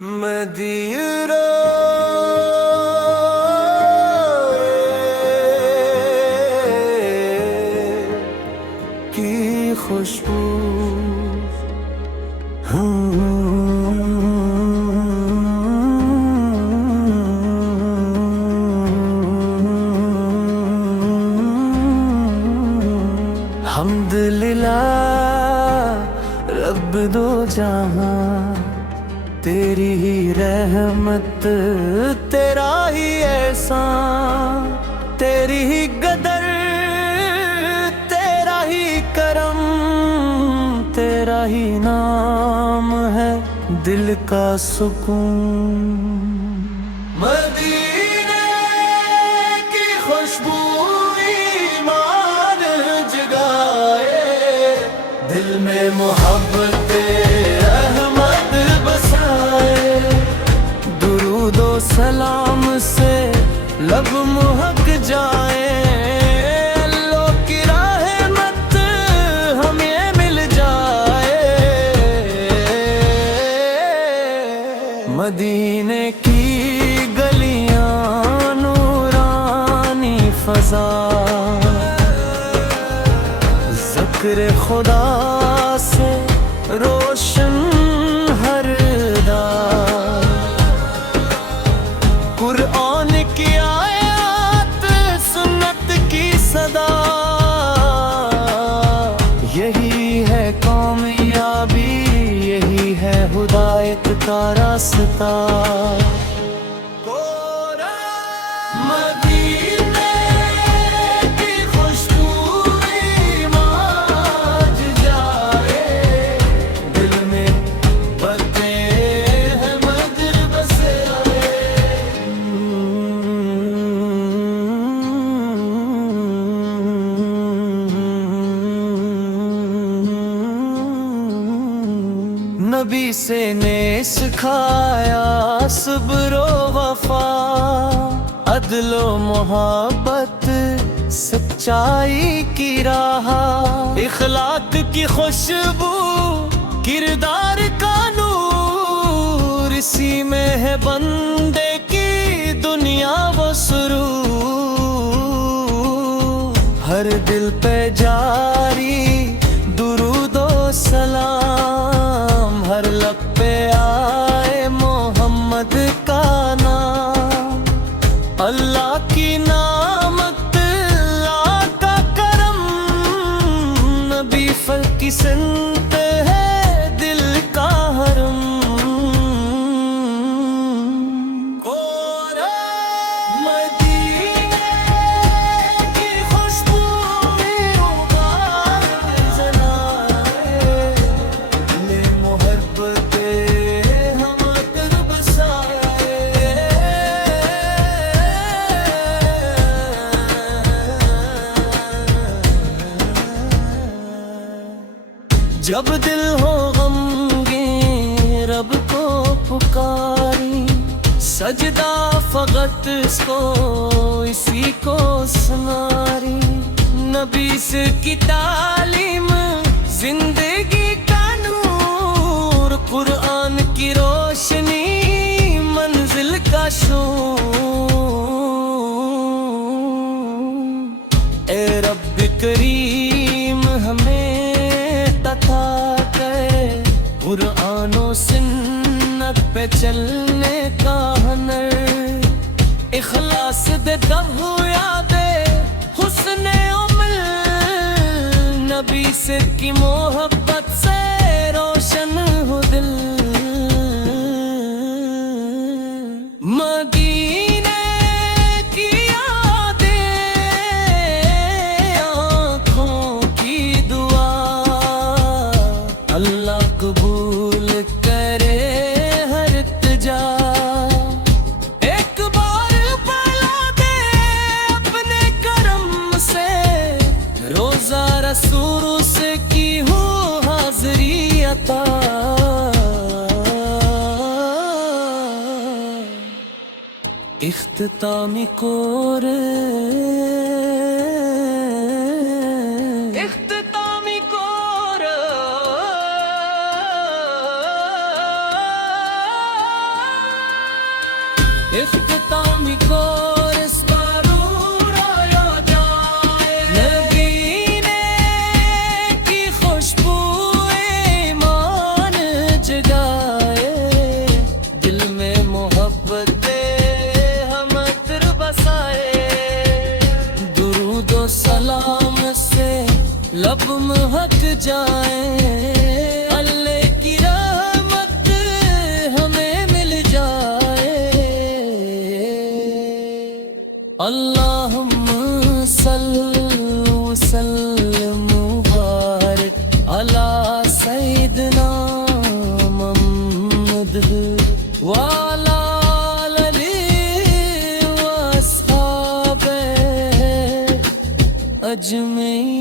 Medina की खुशबू। हम्दुलिल्लाह रब दो जहां, तेरी ही रहमत तेरा ही एहसान, तेरी ही कदर तेरा ही करम, तेरा ही नाम है दिल का सुकून। मदीने की खुशबू ईमान जगाए, दिल में मोहब्बत रहमत बसाए। दुरूदो सलाम से लब महक जाए, अल्लाह की रहमत हमें मिल जाए। मदीने की गलियां नूरानी फजा, ज़िक्र खुदा से रोशन हर दार। कुरान की आयत सुन्नत की सदा, यही है कामयाबी यही है हुदायत का रास्ता। नबी से ने सिखाया सब्र वफा, अदलो मोहब्बत सच्चाई की राह। इखलाक की खुशबू किरदार का नूर, इसी में है बंदे की दुनिया वो सुरूर। हर दिल पे जारी दुरूदो सलाम, हर लब पे आए मोहम्मद का नाम। अल्लाह की नामत अल्लाह का करम, नबी फल की संत है दिल का हरम। जब दिल हो गमगीन रब को पुकारी, सजदा फकत इसको इसी को सुनारी। नबी से की तालीम जिंदगी का नूर, कुरान की रोशनी मंजिल का शूर। ए रब करीम हमें कुरानो सुन्नत पे चलने का हुनर, इखलास दे दहु यादे हुस्ने उमल। नबी से की मोहब्बत से रोशन हो दिल। मदीने की यादें आँखों की दुआ, अल्लाह कबूल करे हर इल्तिजा। एक बार बुला दे अपने करम से, रोजा रसूल से की हो हाज़री अता। इख्तितामी कोरे इख्तितामी कोर्स जरूर आया जाए। नबी ने की खुशबू ईमान जगाए, दिल में मोहब्बत हम अतर बसाए। दुरूदो सलाम से लब महक जाए, अल्लाह की रहमत हमें मिल जाए। अल्लाहुम्मा सल्लि व सल्लिम मुबारक अला सय्यिदिना मुहम्मद व अला आलिहि व अस्हाबिहि अजमईन।